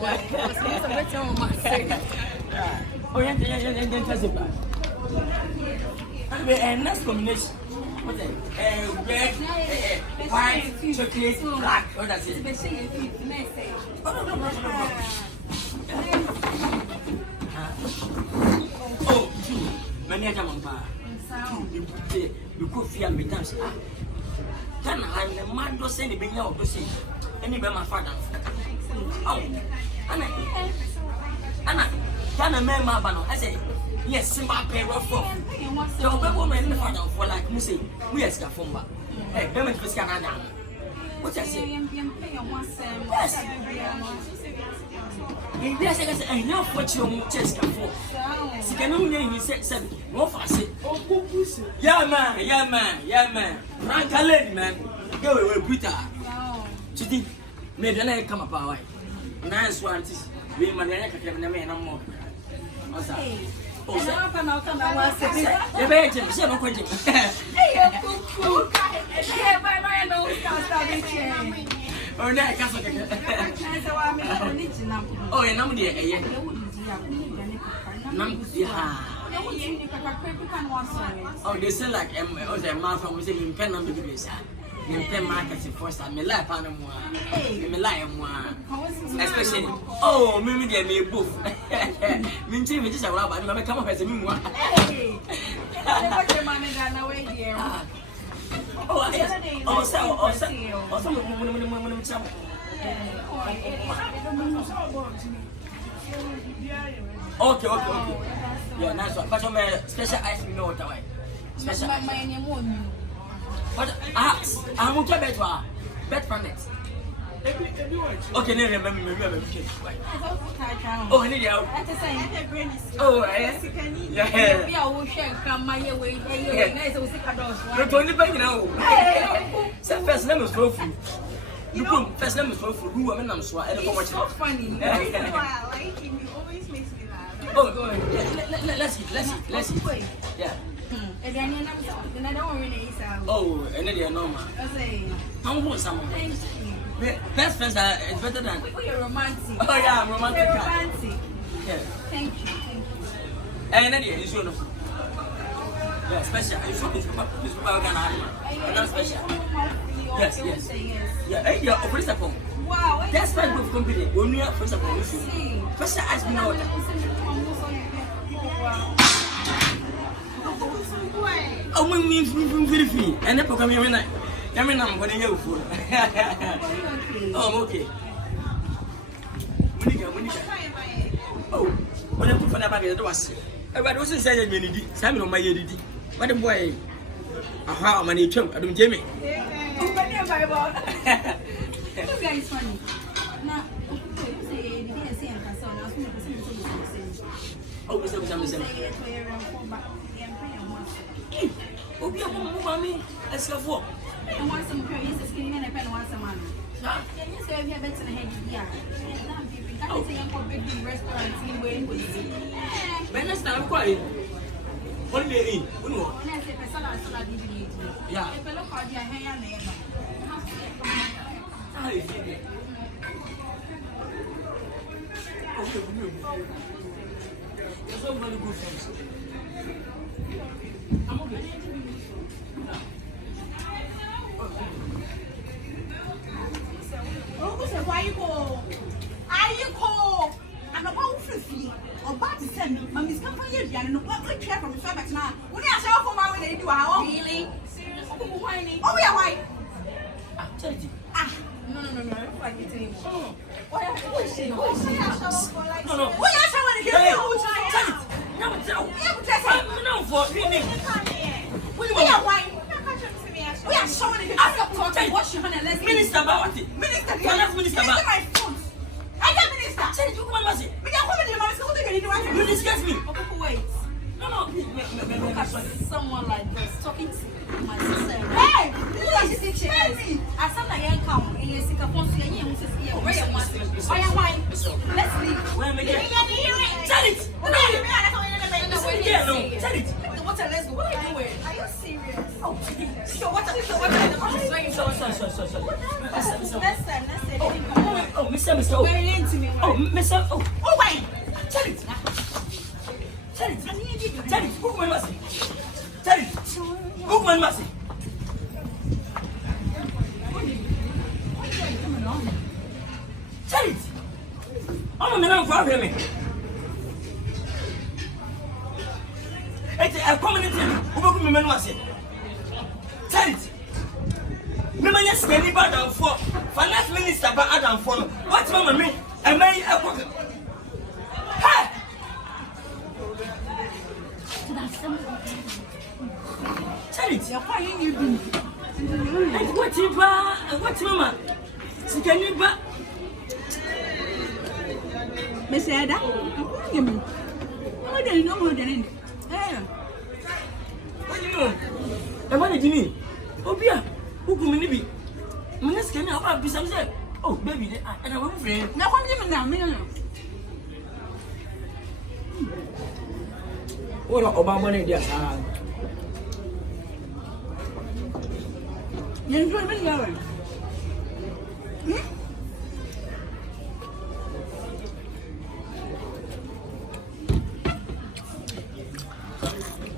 Oh, yeah, and next combination. What's it? Red, white, chocolate, black. What does it? Oh, no. Oh, many of them are. You could feel me dance. Can I have the man to send it being out to see? Any by my father. Oh, Anna, can a man, Mabano? I say, yes, Simba pay rough for. The woman in the father for like Musi, we are Scafumba. Hey, women for Canada. What I say? Yes. Yes, I know what you just for. She can only he said, what I say. Yeah, man. Rank man. Go away, Peter. Chitty, maybe I come up our way. Nice one. We manage to get a man no more. Oh, no, they say like a man from saying pen on the place. You can market it first. I'm a lie, Panama. I'm a lie, especially. Oh, maybe they may boof. Minty, which is a rabbi, I'm come up as a new one. Oh, some okay. Yeah, nice one. But special ice, we know what I special. But I'm going to bet from it. Okay, never remember. Oh, I need you. Oh, yeah. Not only back now. First name is for food. You come, first name is for food. Who am I? I'm so funny. You always makes me laugh. Oh, let's eat. Yeah. Oh, and then you're normal. I'm going someone. Best friends are better than. You're romantic. Oh, yeah, I'm romantic. You're romantic. Yeah. Thank you. And then you're sure. Yeah, special. You should be super special. Yes. Yeah, hey, you're a principal. Wow. That's why we've competed. When we are principal, you should. Special as we know. Oh, we mean free. And the program you're in. I'm going to go for. Oh, okay. Oh, when I put for the bag, it was. Everybody was saying, you Samuel, my lady. What a boy. Aha, my new chum, I don't Jamie. You guys funny. Now, oh, Mr. Oh, be a mommy, let's go for. I want some curries, skinny and a pen once a month. Yes, I have better than head. Yeah. I say I'm for big restaurants in Wayne. When I start quiet, what do you eat? When I say salad, yeah. If I look at your hair, That's all very good friends. I'm okay. Why you go? I'm about 50. Or about to send me. Mommy's company, and what we care from the fact now. When I show for my way, do our really serious. Oh, yeah, why? Charity. No. Like it's him. Why are you showing? No. Why are you showing again? No, for me. We are why? We are showing again. Wash your hand and let's Minister about it. Minister about my phone. I am minister. Charity, you come and say. You discuss me. Wait. No. Someone like this talking to my sister. Hey! I sound like young cow. And you're sick of us. Let's leave. Where am I getting? Charity! Charity! Let's go. What are you doing? Are you serious? Oh, so what are the Sorry. Next time. Oh, Mr. Oh, Mr. Oh, why? Charity. Charity, who went must Charity, who went must Charity. I'm a man for me. It's a community who will be men was it. Charity. Women are standing bad and for finance minister by Adam for what's my me? I may a pocket. Hey! Charity, you're fine, you do. What's mama? She can you back? Miss Ada, give me. I don't know more than it. What do you know? And what did you mean? Oh, Bia, who can be? Miss Kenny, I'll be some said. Oh, baby, and I won't friend. Now, come give me now, me. What Obama in their You're going to